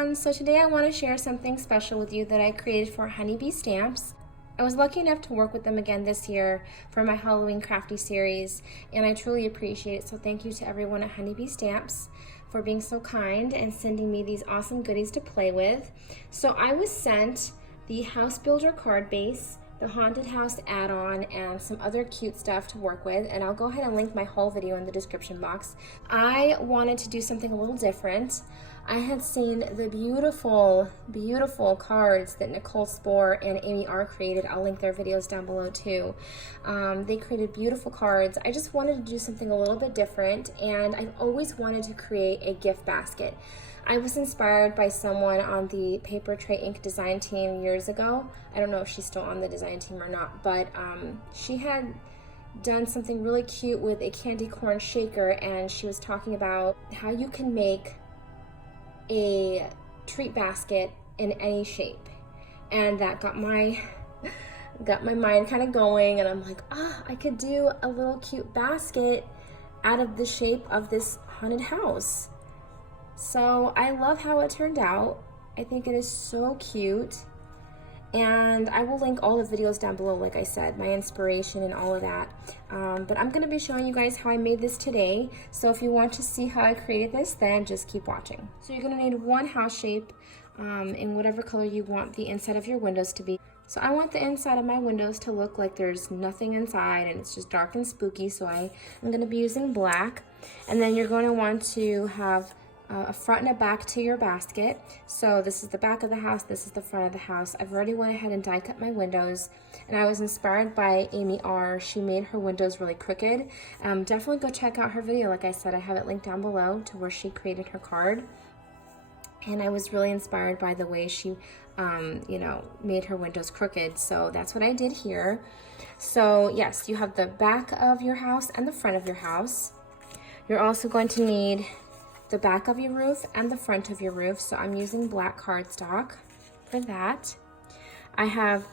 everyone, so today I want to share something special with you that I created for Honeybee Stamps. I was lucky enough to work with them again this year for my Halloween Crafty series, and I truly appreciate it, so thank you to everyone at Honeybee Stamps for being so kind and sending me these awesome goodies to play with. So I was sent the House Builder card base, the Haunted House add-on, and some other cute stuff to work with, and I'll go ahead and link my whole video in the description box. I wanted to do something a little different. I had seen the beautiful, beautiful cards that Nicole Spohr and Amy R created. I'll link their videos down below too. They created beautiful cards. I just wanted to do something a little bit different, and I've always wanted to create a gift basket. I was inspired by someone on the Paper Tray Ink design team years ago. I don't know if she's still on the design team or not, but she had done something really cute with a candy corn shaker, and she was talking about how you can make a treat basket in any shape, and that got my mind kind of going, and I'm like, I could do a little cute basket out of the shape of this haunted house. So I love how it turned out. I think it is so cute, and I will link all the videos down below, like I said, my inspiration and all of that. But I'm going to be showing you guys how I made this today. So if you want to see how I created this, then just keep watching. So you're going to need one house shape in whatever color you want the inside of your windows to be. So I want the inside of my windows to look like there's nothing inside and it's just dark and spooky. So I'm going to be using black. And then you're going to want to have a front and a back to your basket. So this is the back of the house, this is the front of the house. I've already went ahead and die cut my windows, and I was inspired by Amy R. She made her windows really crooked. Definitely go check out her video. Like I said, I have it linked down below to where she created her card. And I was really inspired by the way she made her windows crooked. So that's what I did here. So yes, you have the back of your house and the front of your house. You're also going to need the back of your roof and the front of your roof. So I'm using black cardstock for that. I have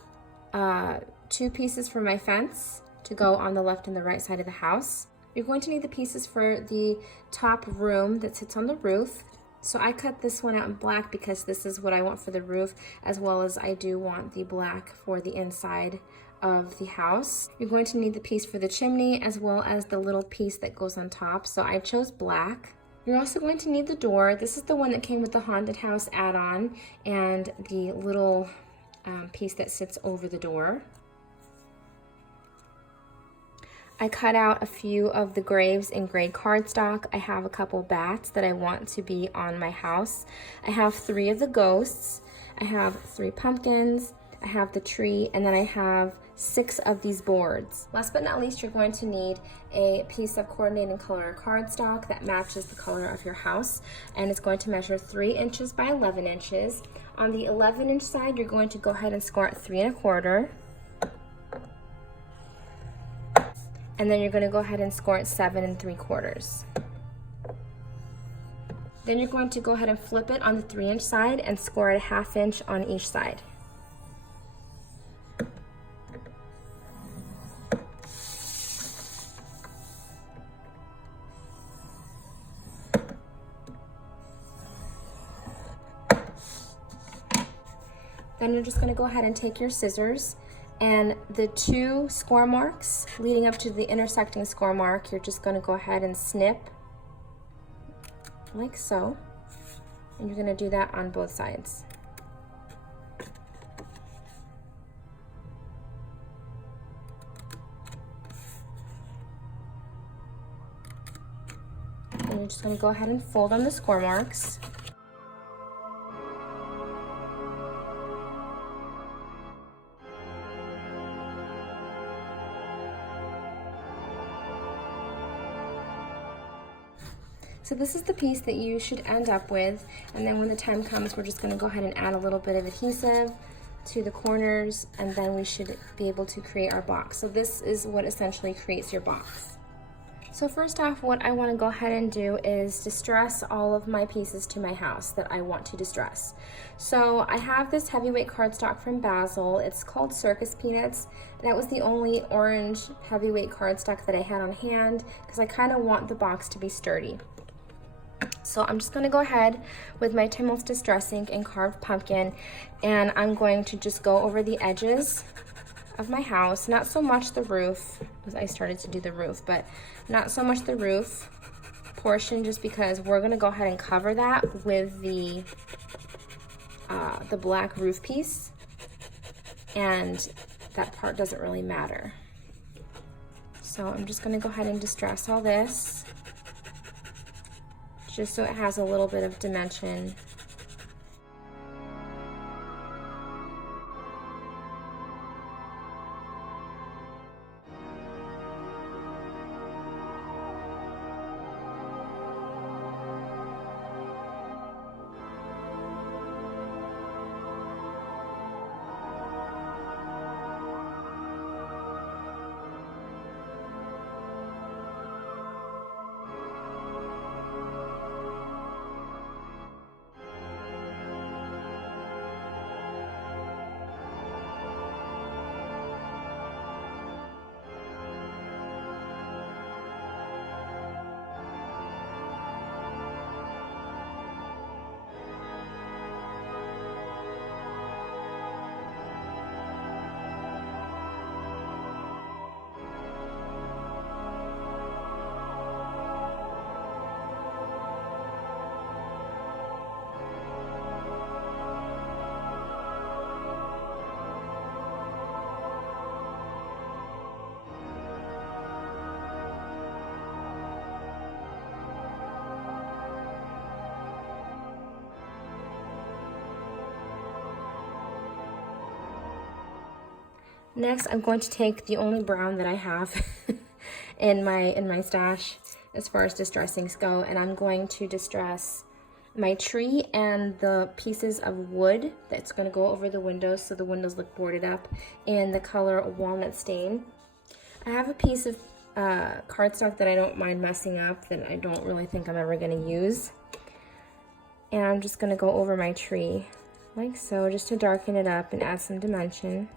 2 pieces for my fence to go on the left and the right side of the house. You're going to need the pieces for the top room that sits on the roof. So I cut this one out in black because this is what I want for the roof, as well as I do want the black for the inside of the house. You're going to need the piece for the chimney as well as the little piece that goes on top. So I chose black. You're also going to need the door. This is the one that came with the Haunted House add-on and the little piece that sits over the door. I cut out a few of the graves in gray cardstock. I have a couple bats that I want to be on my house. I have 3 of the ghosts. I have 3 pumpkins. I have the tree, and then I have 6 of these boards. Last but not least, you're going to need a piece of coordinating color cardstock that matches the color of your house, and it's going to measure 3 inches by 11 inches. On the 11-inch side, you're going to go ahead and score it 3 1/4. And then you're going to go ahead and score it 7 3/4. Then you're going to go ahead and flip it on the 3-inch side and score it 1/2 inch on each side. Then you're just going to go ahead and take your scissors, and the 2 score marks leading up to the intersecting score mark, you're just going to go ahead and snip like so, and you're going to do that on both sides. And you're just going to go ahead and fold on the score marks. So this is the piece that you should end up with, and then when the time comes, we're just going to go ahead and add a little bit of adhesive to the corners, and then we should be able to create our box. So this is what essentially creates your box. So first off, what I want to go ahead and do is distress all of my pieces to my house that I want to distress. So I have this heavyweight cardstock from Basil. It's called Circus Peanuts. That was the only orange heavyweight cardstock that I had on hand because I kind of want the box to be sturdy. So I'm just gonna go ahead with my 10 mils Distress ink and carved pumpkin, and I'm going to just go over the edges of my house, not so much the roof, because I started to do the roof, but not so much the roof portion, just because we're gonna go ahead and cover that with the black roof piece, and that part doesn't really matter. So I'm just gonna go ahead and distress all this, just so it has a little bit of dimension. Next, I'm going to take the only brown that I have in my stash as far as distressings go, and I'm going to distress my tree and the pieces of wood that's going to go over the windows so the windows look boarded up in the color Walnut Stain. I have a piece of cardstock that I don't mind messing up that I don't really think I'm ever going to use, and I'm just going to go over my tree like so, just to darken it up and add some dimension.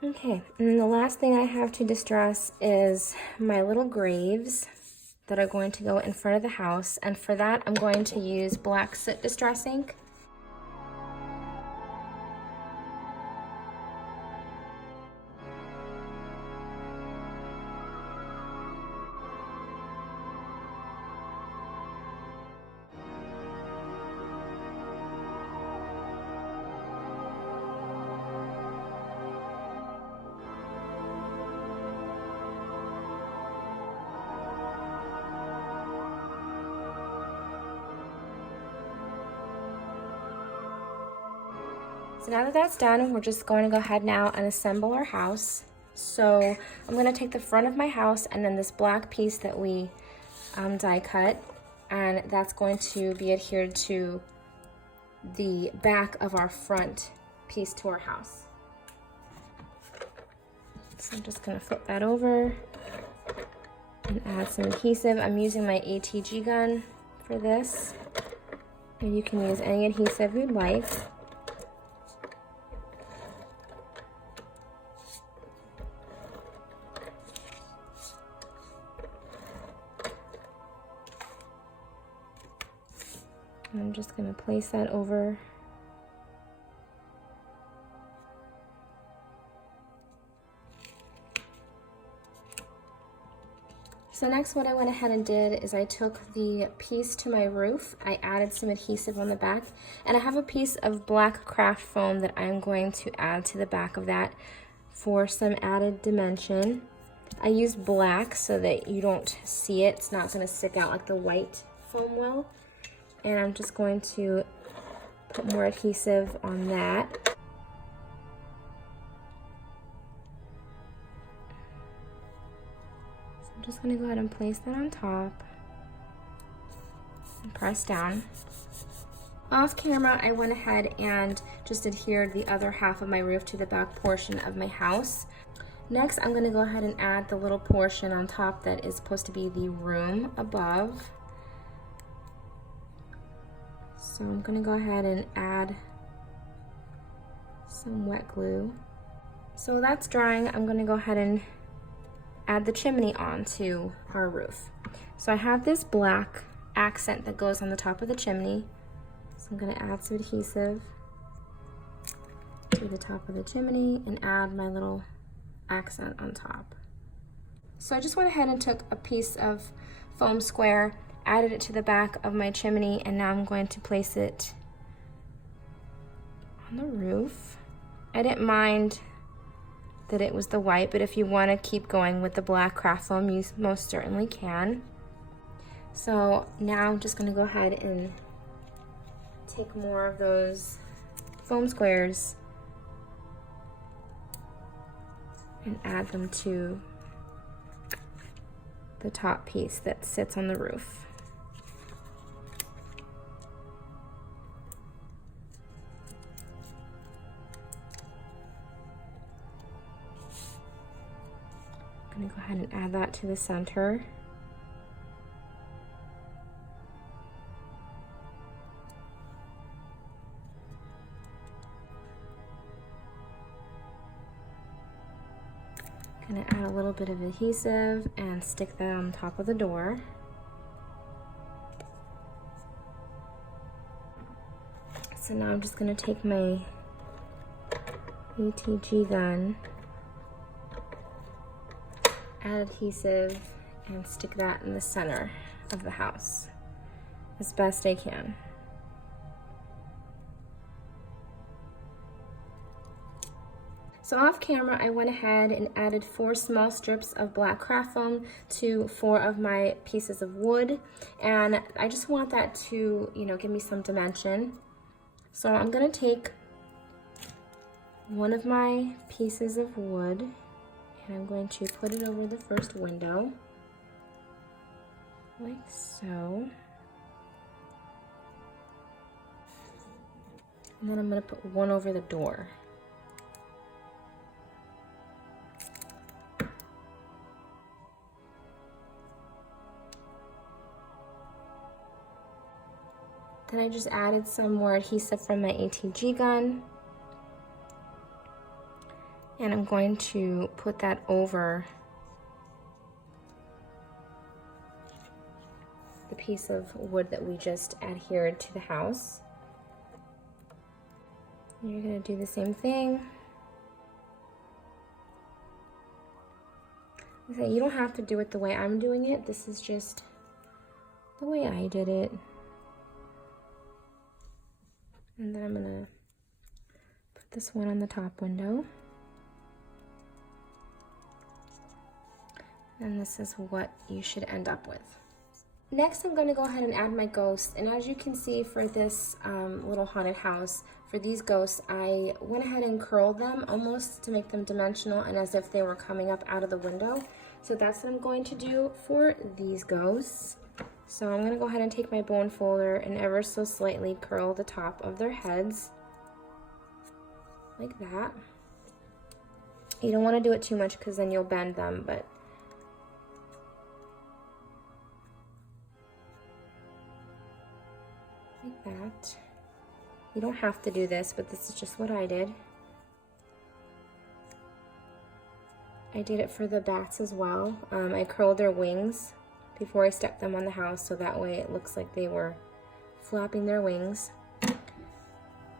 Okay, and the last thing I have to distress is my little graves that are going to go in front of the house, and for that I'm going to use black soot distress ink. So now that that's done, we're just going to go ahead now and assemble our house. So I'm going to take the front of my house and then this black piece that we die cut, and that's going to be adhered to the back of our front piece to our house. So I'm just going to flip that over and add some adhesive. I'm using my ATG gun for this, and you can use any adhesive you'd like. I'm just going to place that over. So next what I went ahead and did is I took the piece to my roof, I added some adhesive on the back, and I have a piece of black craft foam that I'm going to add to the back of that for some added dimension. I use black so that you don't see it, it's not going to stick out like the white foam will. And I'm just going to put more adhesive on that. So just gonna go ahead and place that on top and press down. Off camera, I went ahead and just adhered the other half of my roof to the back portion of my house. Next, I'm gonna go ahead and add the little portion on top that is supposed to be the room above. So I'm gonna go ahead and add some wet glue. So that's drying. I'm gonna go ahead and add the chimney onto our roof. So I have this black accent that goes on the top of the chimney. So I'm gonna add some adhesive to the top of the chimney and add my little accent on top. So I just went ahead and took a piece of foam square, added it to the back of my chimney, and now I'm going to place it on the roof. I didn't mind that it was the white, but if you want to keep going with the black craft foam, you most certainly can. So now I'm just going to go ahead and take more of those foam squares and add them to the top piece that sits on the roof. I'm gonna go ahead and add that to the center. Gonna add a little bit of adhesive and stick that on top of the door. So now I'm just gonna take my ATG gun, add adhesive, and stick that in the center of the house as best I can. So off camera, I went ahead and added 4 small strips of black craft foam to 4 of my pieces of wood. And I just want that to, give me some dimension. So I'm gonna take one of my pieces of wood and I'm going to put it over the first window, like so. And then I'm gonna put one over the door. Then I just added some more adhesive from my ATG gun. And I'm going to put that over the piece of wood that we just adhered to the house. And you're gonna do the same thing. Okay, you don't have to do it the way I'm doing it. This is just the way I did it. And then I'm gonna put this one on the top window. And this is what you should end up with. Next, I'm gonna go ahead and add my ghosts. And as you can see for this little haunted house, for these ghosts, I went ahead and curled them almost to make them dimensional and as if they were coming up out of the window. So that's what I'm going to do for these ghosts. So I'm gonna go ahead and take my bone folder and ever so slightly curl the top of their heads, like that. You don't wanna do it too much because then you'll bend them, but like that. You don't have to do this, but this is just what I did. I did it for the bats as well. I curled their wings before I stuck them on the house, so that way it looks like they were flapping their wings.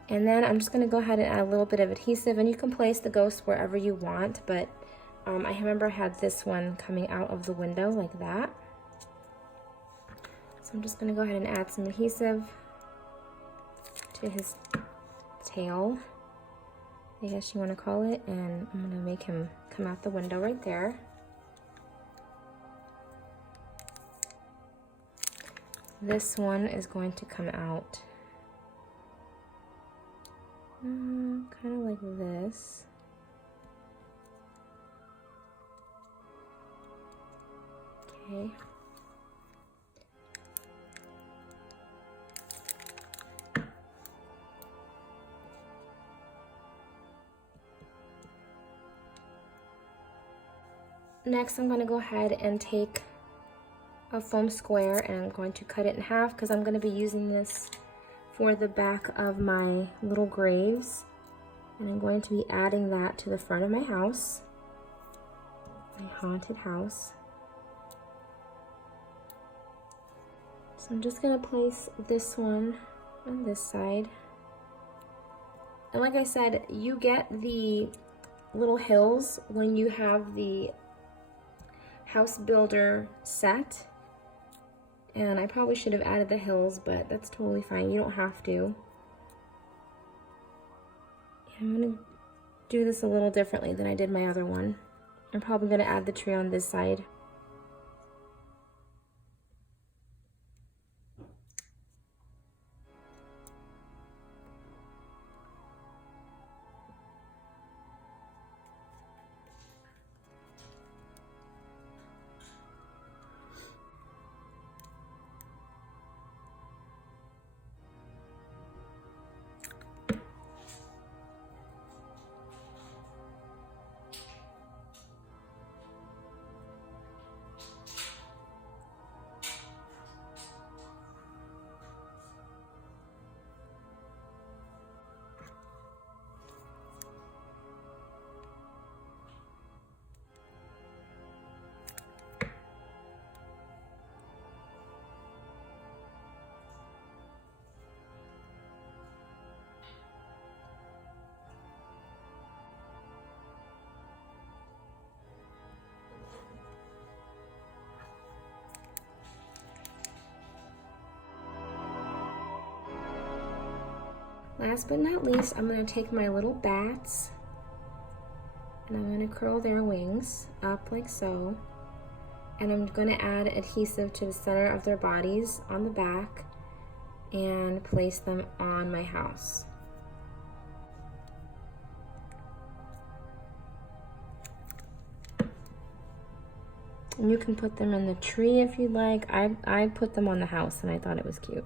And then I'm just gonna go ahead and add a little bit of adhesive, and you can place the ghost wherever you want, but I remember I had this one coming out of the window like that. So I'm just gonna go ahead and add some adhesive to his tail, I guess you wanna call it, and I'm gonna make him come out the window right there. This one is going to come out kind of like this. Okay. Next, I'm going to go ahead and take a foam square and I'm going to cut it in half because I'm going to be using this for the back of my little graves. And I'm going to be adding that to the front of my house, my haunted house. So I'm just going to place this one on this side. And like I said, you get the little hills when you have the house builder set. And I probably should have added the hills, but that's totally fine. You don't have to. I'm gonna do this a little differently than I did my other one. I'm probably gonna add the tree on this side. Last but not least, I'm going to take my little bats and I'm going to curl their wings up like so. And I'm going to add adhesive to the center of their bodies on the back and place them on my house. And you can put them in the tree if you'd like. I put them on the house and I thought it was cute.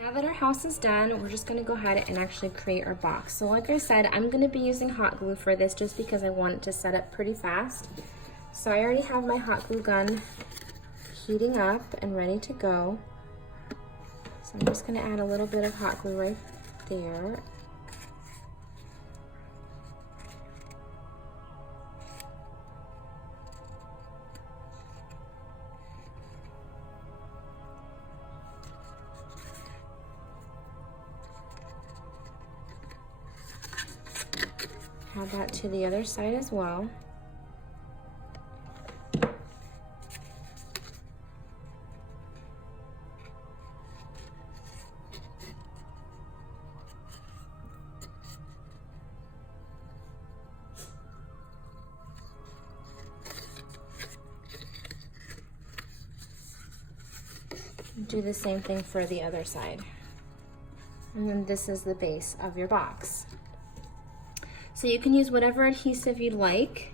Now that our house is done, we're just going to go ahead and actually create our box. So like I said, I'm going to be using hot glue for this just because I want it to set up pretty fast. So I already have my hot glue gun heating up and ready to go. So I'm just going to add a little bit of hot glue right there. Add that to the other side as well. Do the same thing for the other side. And then this is the base of your box. So you can use whatever adhesive you'd like.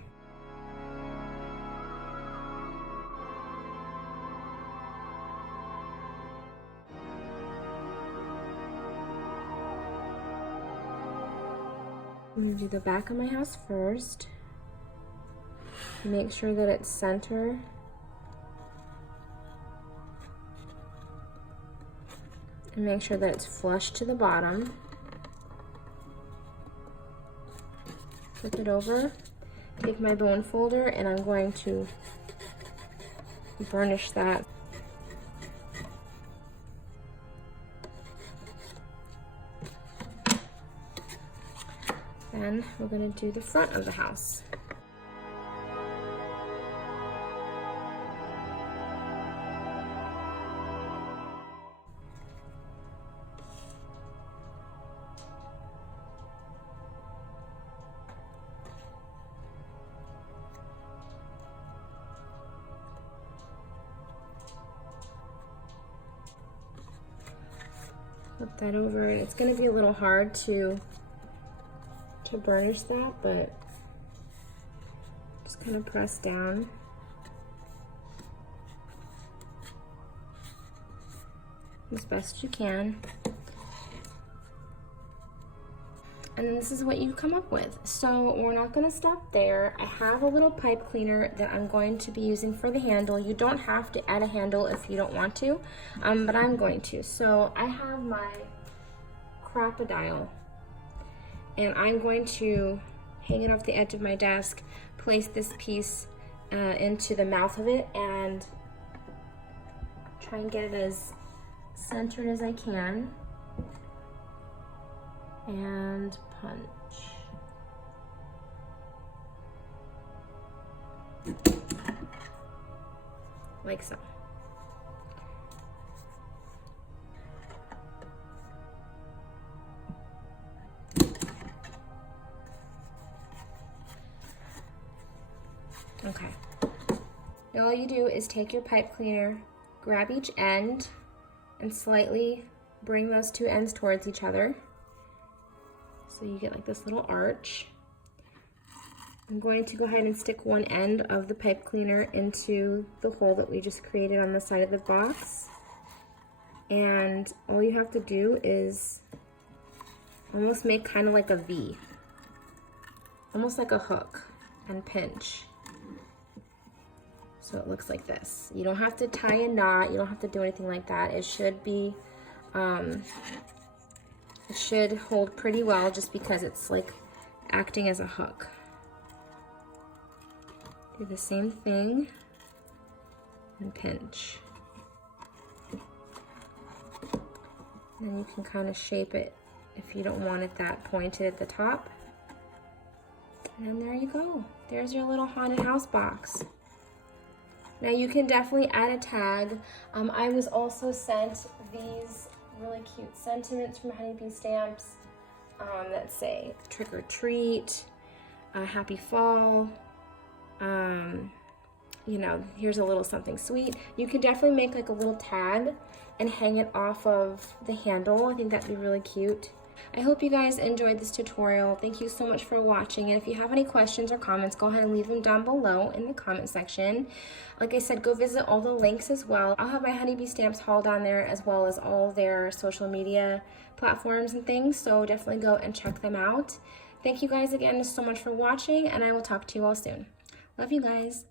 I'm going to do the back of my house first. Make sure that it's center. And make sure that it's flush to the bottom. Flip it over, take my bone folder, and I'm going to burnish that. Then we're going to do the front of the house. Flip that over, and it's going to be a little hard to burnish that, but just kind of press down. As best you can. And then this is what you come up with. So we're not gonna stop there. I have a little pipe cleaner that I'm going to be using for the handle. You don't have to add a handle if you don't want to, but I'm going to. So I have my crocodile, and I'm going to hang it off the edge of my desk, place this piece into the mouth of it, and try and get it as centered as I can, and punch. Like so. Okay. Now all you do is take your pipe cleaner, grab each end, and slightly bring those two ends towards each other. So you get like this little arch. I'm going to go ahead and stick one end of the pipe cleaner into the hole that we just created on the side of the box. And all you have to do is almost make kind of like a V. Almost like a hook, and pinch. So it looks like this. You don't have to tie a knot, you don't have to do anything like that. It should be, it should hold pretty well just because it's like acting as a hook. Do the same thing and pinch. Then you can kind of shape it if you don't want it that pointed at the top. And there you go. There's your little haunted house box. Now you can definitely add a tag. I was also sent these really cute sentiments from Honeybee Stamps that say trick or treat, happy fall, you know, here's a little something sweet. You can definitely make like a little tag and hang it off of the handle. I think that'd be really cute. I hope you guys enjoyed this tutorial. Thank you so much for watching, and if you have any questions or comments, go ahead and leave them down below in the comment section. Like I said, go visit all the links as well. I'll have my Honeybee Stamps haul down there, as well as all their social media platforms and things, so definitely go and check them out. Thank you guys again so much for watching, and I will talk to you all soon. Love you guys.